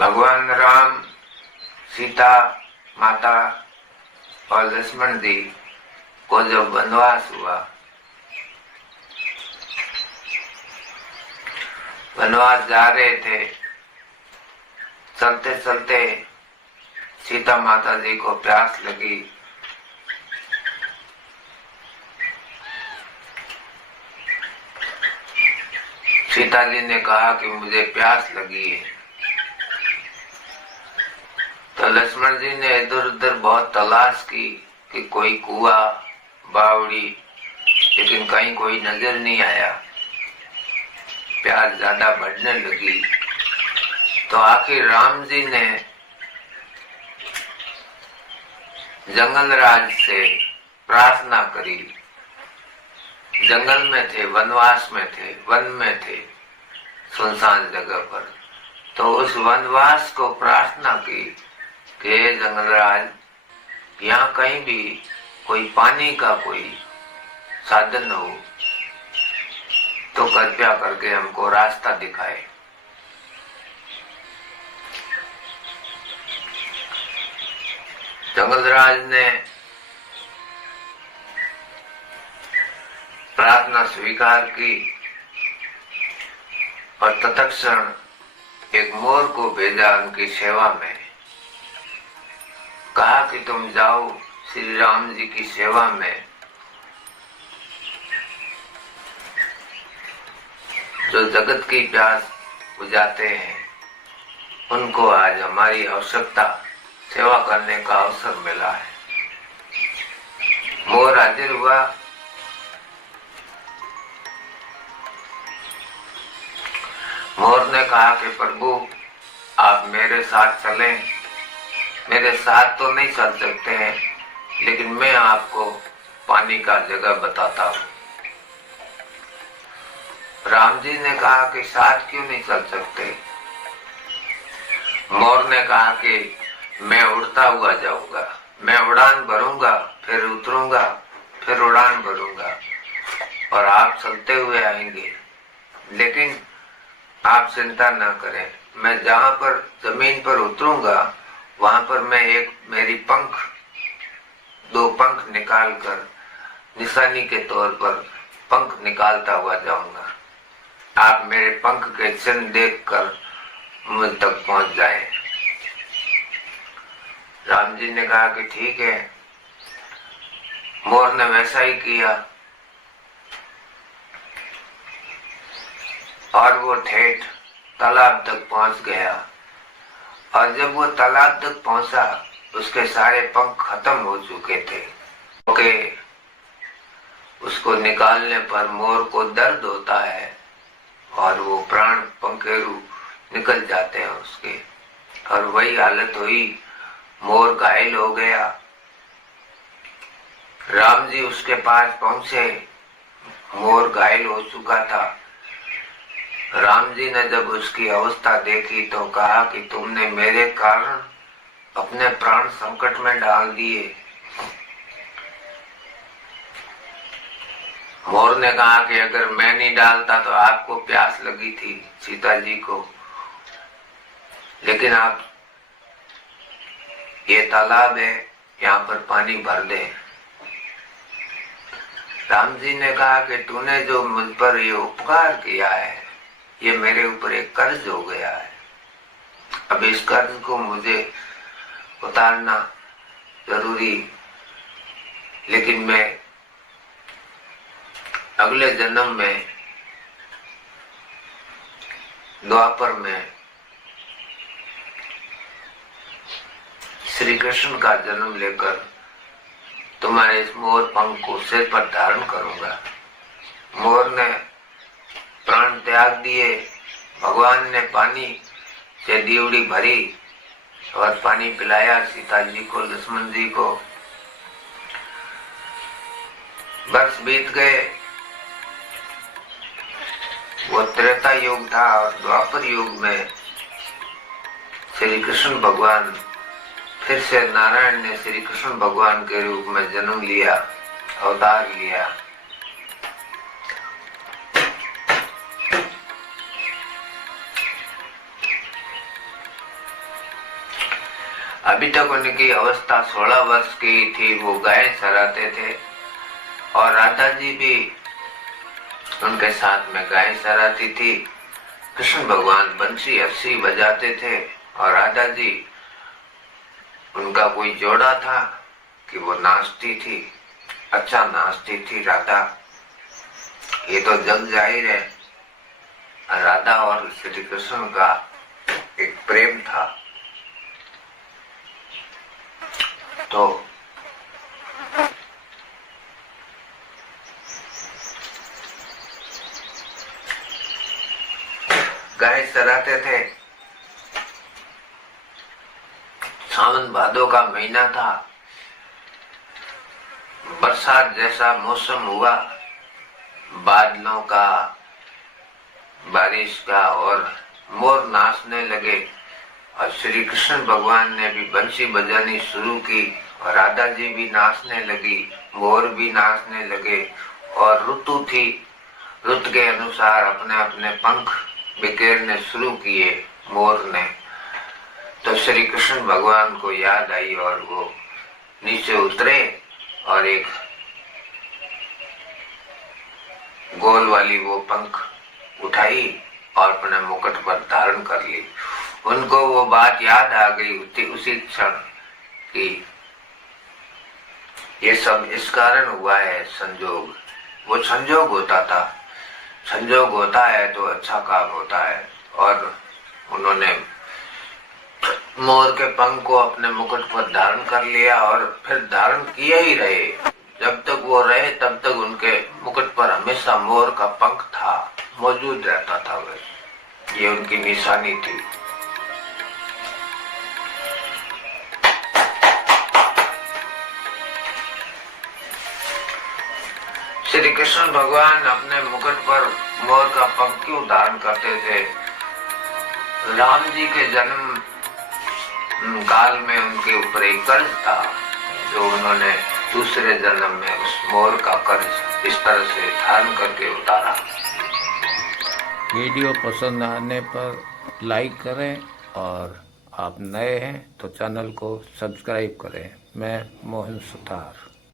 भगवान राम, सीता माता और लक्ष्मण जी को जब वनवास हुआ, वनवास जा रहे थे, चलते चलते सीता माता जी को प्यास लगी। सीता जी ने कहा कि मुझे प्यास लगी है। तो लक्ष्मण जी ने इधर उधर बहुत तलाश की कि कोई कुआं, बावड़ी, लेकिन कहीं कोई नजर नहीं आया। प्यास ज्यादा बढ़ने लगी तो आखिर राम जी ने जंगलराज से प्रार्थना करी। जंगल में थे, वनवास में थे, वन में थे, सुनसान जगह पर। तो उस वनवास को प्रार्थना की कि जंगलराज, यहाँ कहीं भी कोई पानी का कोई साधन हो तो कृपया करके हमको रास्ता दिखाए। जंगलराज ने प्रार्थना स्वीकार की और तत्क्षण एक मोर को भेजा उनकी सेवा में। कहा कि तुम जाओ श्री राम जी की सेवा में, जो जगत की प्यास बुझाते हैं, उनको आज हमारी आवश्यकता सेवा करने का अवसर मिला है। मोर हाजिर हुआ। मोर ने कहा कि प्रभु, आप मेरे साथ चलें। मेरे साथ तो नहीं चल सकते हैं, लेकिन मैं आपको पानी का जगह बताता हूँ। राम जी ने कहा कि साथ क्यों नहीं चल सकते? मोर ने कहा कि मैं उड़ता हुआ जाऊंगा, मैं उड़ान भरूंगा, फिर उतरूंगा, फिर उड़ान भरूंगा और आप चलते हुए आएंगे। लेकिन आप चिंता न करें, मैं जहां पर जमीन पर उतरूंगा वहां पर मैं मेरी दो पंख निकालकर निशानी के तौर पर पंख निकालता हुआ जाऊंगा। आप मेरे पंख के चिन्ह देखकर मुझ तक पहुंच जाएं। राम जी ने कहा कि ठीक है। मोर ने वैसा ही किया और वो ठेठ तालाब तक पहुंच गया। और जब वो तालाब तक पहुंचा, उसके सारे पंख खत्म हो चुके थे। ओके, उसको निकालने पर मोर को दर्द होता है और वो प्राण पंखेरु निकल जाते हैं उसके, और वही हालत हुई। मोर घायल हो गया। राम जी उसके पास पहुंचे, मोर घायल हो चुका था। राम जी ने जब उसकी अवस्था देखी तो कहा कि तुमने मेरे कारण अपने प्राण संकट में डाल दिए। मोर ने कहा कि अगर मैं नहीं डालता तो आपको प्यास लगी थी, सीता जी को, लेकिन आप, ये तालाब है, यहाँ पर पानी भर दे। राम जी ने कहा कि तूने जो मुझ पर ये उपकार किया है, ये मेरे ऊपर एक कर्ज हो गया है। अब इस कर्ज को मुझे उतारना जरूरी, लेकिन मैं अगले जन्म में द्वापर में श्री कृष्ण का जन्म लेकर तुम्हारे इस मोर पंख को सिर पर धारण करूंगा। मोर ने प्राण त्याग दिए। भगवान ने पानी से दीवड़ी भरी और पानी पिलाया सीता जी को, लक्ष्मण जी को। वर्ष बीत गए। वो त्रेता युग था और द्वापर युग में श्री कृष्ण भगवान, फिर से नारायण ने श्री कृष्ण भगवान के रूप में जन्म लिया, अवतार लिया। अभी तक उनकी अवस्था 16 वर्ष की थी। वो गाय चराते थे और राधा जी भी उनके साथ में गाय चराती थी। कृष्ण भगवान बंसी अस्सी बजाते थे और राधा जी, उनका कोई जोड़ा था कि वो नाचती थी, अच्छा नाचती थी राधा। ये तो जग जाहिर है, राधा और श्री कृष्ण का एक प्रेम था। तो गाय चराते थे। सावन भादो का महीना था, बरसात जैसा मौसम हुआ, बादलों का, बारिश का, और मोर नाचने लगे और श्री कृष्ण भगवान ने भी बंसी बजानी शुरू की और राधा जी भी नाचने लगी, मोर भी नाचने लगे। और ऋतु थी, ऋतु के अनुसार अपने अपने पंख बिखेरने शुरू किए मोर ने। तो श्री कृष्ण भगवान को याद आई और वो नीचे उतरे और एक गोल वाली वो पंख उठाई और अपने मुकुट पर धारण कर ली। उनको वो बात याद आ गई उसी क्षण कि ये सब इस कारण हुआ है, संजोग। वो संजोग होता था, संजोग होता है तो अच्छा काम होता है। और उन्होंने मोर के पंख को अपने मुकुट पर धारण कर लिया और फिर धारण किए ही रहे। जब तक वो रहे तब तक उनके मुकुट पर हमेशा मोर का पंख था, मौजूद रहता था। वह ये उनकी निशानी थी। श्री कृष्ण भगवान अपने मुकुट पर मोर का पंख क्यों धारण करते थे? राम जी के जन्म काल में उनके ऊपर एक कर्ज था जो उन्होंने दूसरे जन्म में उस मोर का कर्ज इस तरह से धारण करके उतारा। वीडियो पसंद आने पर लाइक करें और आप नए हैं तो चैनल को सब्सक्राइब करें। मैं मोहन सुतार।